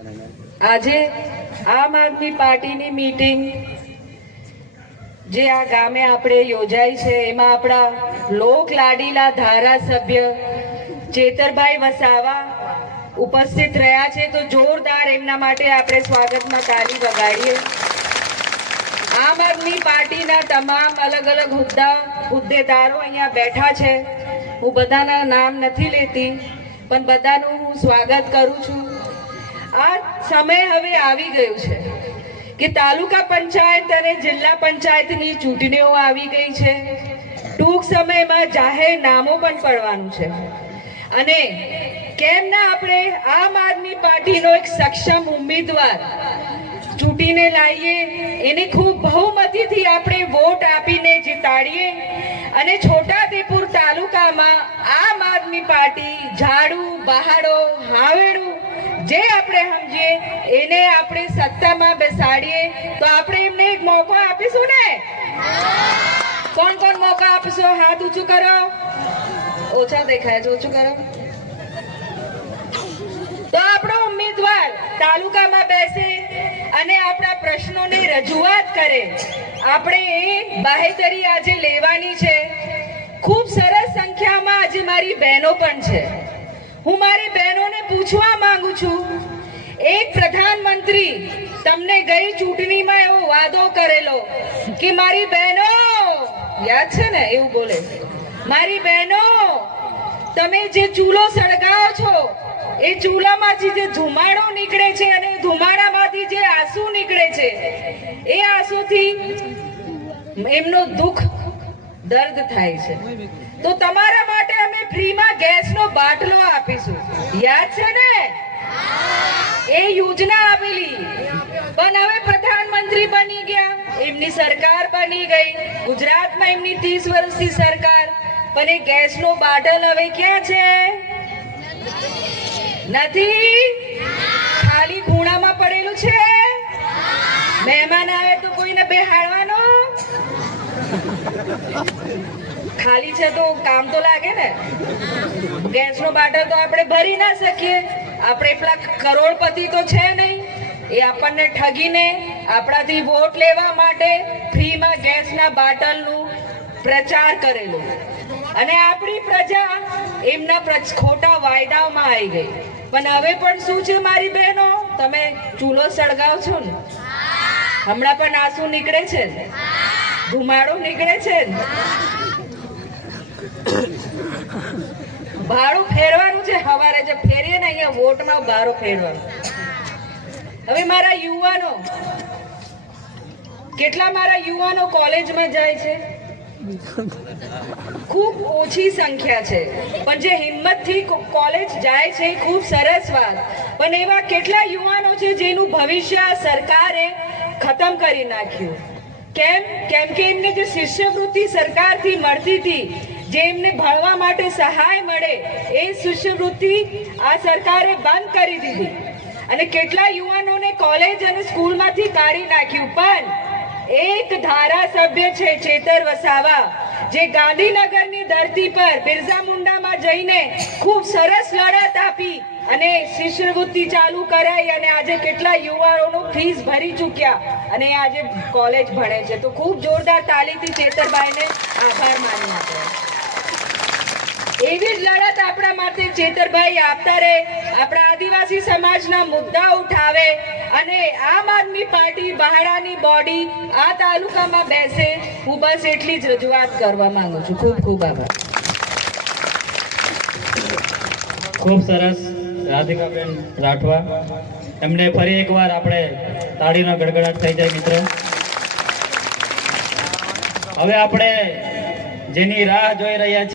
આજે આમ આદમી પાર્ટીની મીટિંગ જે આ ગામે આપણે યોજાઈ છે એમાં આપણા લોક લાડીલા ધારાસભ્ય ચેતરભાઈ વસાવા ઉપસ્થિત રહ્યા છે, તો જોરદાર એમના માટે આપણે સ્વાગતમાં તાલી વગાડીએ। આમ આદમી પાર્ટીના તમામ અલગ અલગ હોદ્દેદારો અહીંયા બેઠા છે। હું બધાના નામ નથી લેતી, પણ બધાનું હું સ્વાગત કરું છું। આ સમય હવે આવી ગયું છે કે તાલુકા પંચાયત અને જિલ્લા પંચાયતની ચૂંટણીઓ આવી ગઈ છે। ટૂંક સમયમાં જાહેરનામું પણ પડવાનું છે અને કેમ ના આપણે આમ આદમી પાર્ટીનો એક સક્ષમ ઉમેદવાર ચૂંટીને લાવીએ, એને ખૂબ બહુમતીથી આપણે વોટ આપીને જીતાડીએ અને છોટાઉદેપુર તાલુકામાં આમ આદમી પાર્ટી ઝાડુ બહાડો હાવેડું જે આપણે સમજીએ એને આપણે સત્તામાં બેસાડીએ, તો આપણે એમને એક મોકો આપીશું ને? કોણ કોણ મોકો આપશો? હાથ ઊંચું કરો। ઓછા દેખાય છે, ઊંચું કરો। તો આપણો ઉમેદવાર તાલુકામાં બેસે અને આપણા પ્રશ્નોની રજૂઆત કરે। આપણે એ બાહેધરી આજે લેવાની છે। ખૂબ સરસ સંખ્યામાં આજે મારી બહેનો પણ છે। હું મારી બહેનોને પૂછવા માંગુ છું, એક પ્રધાનમંત્રી તમને ગઈ ચૂંટણીમાં એવો વાદો કરેલો કે મારી બહેનો, યાદ છે ને, એવું બોલે, મારી બહેનો તમે જે ચૂલો સળગાવો છો એ ચૂલામાંથી જે ધુમાડો નીકળે છે અને ધુમાડામાંથી જે આંસુ નીકળે છે એ આંસુથી એમનો દુઃખ દર્દ થાય છે, તો તમારા માટે અમે ફ્રીમાં ગેસનો બાટલો આપીશું। યાદ છે ને? એ યોજના આપેલી, પણ હવે પ્રધાનમંત્રી બની ગયા, એમની સરકાર બની ગઈ, ગુજરાતમાં એમની 30 વર્ષની સરકાર, પણ એ ગેસનો બાટલ હવે ક્યાં છે? નથી, ખાલી ખૂણામાં પડેલું છે। મહેમાન આવે તો કોઈને બેહાડવાનો, ખાલી છે તો કામ તો લાગે ને। ગેસનો બાટલ તો આપણે ભરી ના શકીએ, આપણે એટલા કરોડપતિ તો છે નહીં, એ આપણને ઠગીને આપણાથી વોટ લેવા માટે ફ્રીમાં ગેસના બાટલનું પ્રચાર કરેલો અને આપણી પ્રજા એમના ખોટા વાયદાઓમાં આવી ગઈ। પણ હવે પણ શું છે મારી બહેનો, તમે ચૂલો સળગાવ છો ને, હમણાં પણ આંસુ નીકળે છે ને, ધુમાડો નીકળે છે ને, ભાડું ફેરવાનું છે। સવારે જે ફેરીએ ને અહીંયા વોટમાં ભાડું ફેરવાનું। હવે મારા યુવાનો, કેટલા મારા યુવાનો કોલેજમાં જાય છે? ખૂબ ઓછી સંખ્યા છે, પણ જે હિંમતથી કોલેજ જાય છે ખૂબ સરસ વાત, પણ એવા કેટલા યુવાનો છે જેનું ભવિષ્ય સરકારે ખતમ કરી નાખ્યું। કેમ? કેમ કે એમને જે શિષ્યવૃત્તિ સરકારથી મળતી હતી, જે એમને ભણવા માટે સહાય મળે, એ શિષ્યવૃત્તિ આ સરકારે બંધ કરી દીધી અને કેટલા યુવાનોને કોલેજ અને સ્કૂલમાંથી કાઢી નાખ્યું। પણ એક ધારાસભ્ય છે ચેતર વસાવા, જે ગાંધીનગરની ધરતી પર બિરસા મુંડામાં જઈને ખૂબ સરસ લડત આપી અને શિષ્યવૃત્તિ ચાલુ કરાઈ અને આજે કેટલા યુવાનોનું ફીસ ભરી ચૂક્યા અને આજે કોલેજ ભણે છે। તો ખૂબ જોરદાર તાલીથી ચેતરભાઈને આભાર માની આપણે। એવી જ લડત આપણા માટે ચેતરભાઈ આપતા રહે, આપણા આદિવાસી સમાજના મુદ્દા ઉઠાવે અને આમ આદમી પાર્ટી બહાડાની બોડી આ તાલુકામાં બેસે। હું બસ એટલી જ રજૂઆત કરવા માંગુ છું। ખૂબ ખૂબ આભાર। ખૂબ સરસ રાધિકાબેન રાઠવા, એમને ફરી એકવાર આપણે તાળીનો ગડગડાટ થઈ જાય મિત્રો। હવે આપણે જેની રાહ જોઈ રહ્યા છીએ